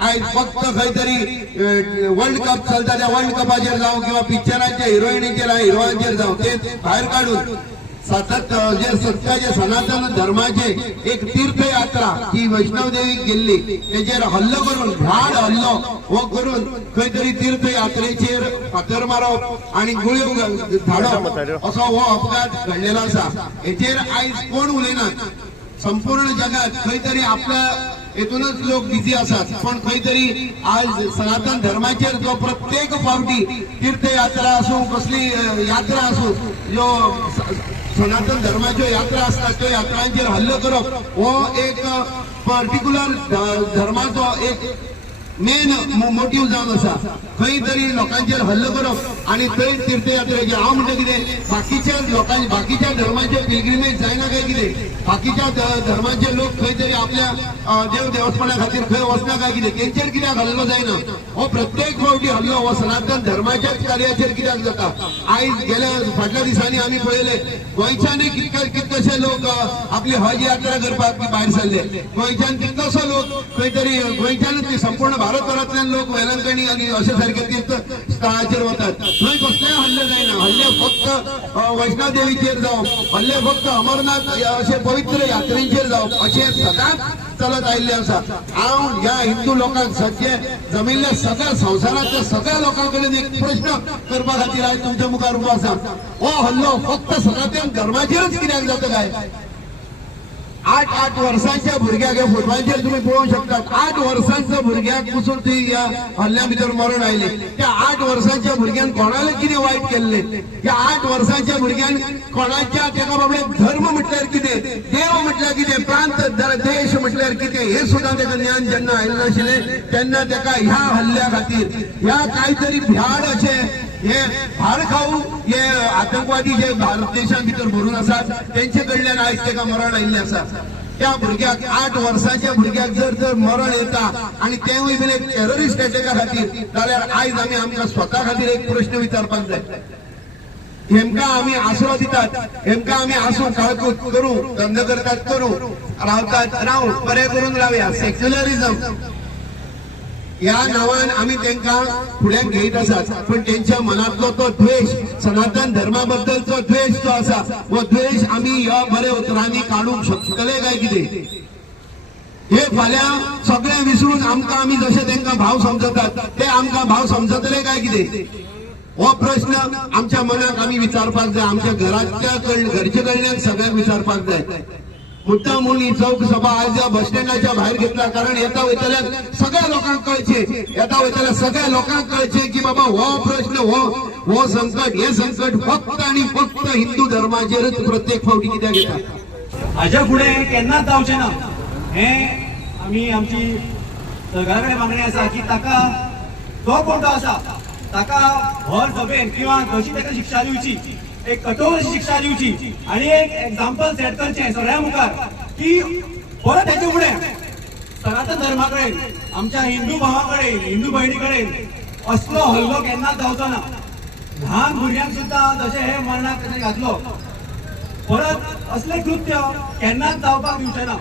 आज फक्त खंय तरी वर्ल्ड कप चलता त्या वर्ल्ड कपाचेर जावं किंवा पिक्चरांच्या हिरोईनीचेर हिरोईनचेर जावं ते भायर काढून जे सत्याचे सनातन धर्माचे एक तीर्थयात्रा ही वैष्णव देवी गेल्ली तेजेर हल्लो करून भ्याड हल्लो हो करून खंय तरी तीर्थयात्रेचेर फातर मारप आणि गुळयो धाडप असो हो अपघात घडलेलो आसा। हेचेर आयज कोण उलयनात। संपूर्ण जगात खंय तरी आपल्या हेतूनच लोक बिजी असतात, पण खंय तरी आज सनातन धर्माचेर जो प्रत्येक फावटी तीर्थयात्रा असो कसली यात्रा असो जो सनातन धर्माच्यो यात्रा असतात त्यो यात्रांचेर हल्लो करप हो एक पर्टिक्युलर धर्माचो एक मेन मोटिव्ह जावन आसा। खंय तरी लोकांचेर हल्लो करप आणि थंय तीर्थयात्रेचेर हांव म्हणटा कितें बाकीच्या लोकांचे बाकीच्या धर्माचे पिलग्रिमेज जायना काय कितें बाकीच्या धर्माचे लोक खंय तरी आपल्या देव देवस्थाना खातीर खंय वचना काय कितें तेंचेर कित्याक हल्लो जायना। हो प्रत्येक फावटी हल्लो हो सनातन धर्माच्याच कार्याचेर कित्याक जाता। आयज गेल्या फाटल्या दिसांनी आमी पळयले गोंयच्यानय कितकेशे लोक आपली हज यात्रा करपाक भायर सरले। गोंयच्यान कितलोसो लोक खंय तरी गोंयच्यानच संपूर्ण भारतभरांतल्यान लोक वेलंकणी आनी अशे सारके तीर्थ स्थळाचेर वतात। थंय कसलेय हल्ले जायना। हल्ले फक्त वैष्णव देवीचेर जावप हल्ले फक्त अमरनाथ अशे पवित्र यात्रेचेर जावप अशें सदांच चलत आयिल्लें आसा। हांव ह्या हिंदू लोकांक सगळे जमिल्ल्या सगळ्या संवसारांतल्या सगळ्या लोकां कडेन एक प्रश्न करपा खातीर आयज तुमच्या मुखार उबो आसा। हो हल्लो फक्त सनातन धर्माचेरच कित्याक जाता काय? 8 वर्सांच्या भुरग्याक हे फोटवांचेर तुम्ही पळोवंक शकतात। 8 वर्सांच्या भुरग्याक पसून ती ह्या हल्ल्या भितर मरण आयले। त्या 8 वर्सांच्या भुरग्यान कोणाले कितें वायट केल्ले? ह्या 8 वर्सांच्या भुरग्यान कोणाच्या तेका बाबडे धर्म म्हटल्यार कितें, देव म्हटल्यार कितें, प्रांत देश म्हटल्यार कितें हे सुद्दां तेका ज्ञान जेन्ना आयिल्लें नाशिल्लें तेन्ना तेका ह्या हल्ल्या खातीर ह्या कांयतरी भ्याड अशे हे भार खाऊ हे आतंकवादी जे भारत देशां भितर भरून आसात तेंचे कडल्यान आयज तेका मरण आयिल्लें आसा। त्या भुरग्याक 8 वर्सांच्या भुरग्याक जर मरण येता आणि तेवूय बीन एक टेररिस्ट अटॅका खातीर जाल्यार आयज आमी आमकां स्वता खातीर एक प्रश्न विचारपाक जाय। हेमकां आमी आसरो दितात, हेमकां आमी आसूं काळकूट करूं, धंदो करतात करूं, रावतात रावूं, बरें करून रावया। सेक्युलरिझम ह्या नावान आमी तेंकां फुड्यान घेयत आसात, पण तेंच्या मनांतलो तो द्वेष सनातन धर्मा बद्दलचो द्वेष जो आसा हो द्वेष आमी ह्या बऱ्या उतरांनी काडूंक शकतले काय कितें? हे फाल्यां सगळें विसरून आमकां आमी जशे तेंकां भाव समजतात ते आमकां भाव समजतले काय कितें? हो प्रश्न आमच्या मनाक आमी विचारपाक जाय। आमच्या घरचे कडल्यान सगळ्यांक विचारपाक जाय। मुद्दाम म्हणून ही चौक सभा आज या बस स्टँडाच्या बाहेर घेतला, कारण येता वयतल्या सगळ्या लोकांक कळचे, येता वयतल्या सगळ्या लोकांक कळचे की बाबा हो प्रश्न हो संकट हे संकट फक्त आणि फक्त हिंदू धर्माचेरच प्रत्येक फावटी कित्याक येता। हाच्या फुडें केन्नाच जावचें ना हे आमी आमची सरकारा कडेन मागणी आसा की ताका तो कोण आसा ताका भर सभेन किंवा कशी ताका शिक्षा दिवची, एक कठोर शिक्षा दिवची आणि एक एक्झाम्पल सेट करचें सगळ्या मुखार की परत हेचे फुडें सनातन धर्मा कडेन आमच्या हिंदू भावा कडेन हिंदू भयणी कडेन असलो हल्लो केन्नाच जावचो ना। ल्हान भुरग्यांक सुद्दां जशें हे मरणाक घातलो परत असले कृत्य केन्नाच जावपाक दिवचें ना।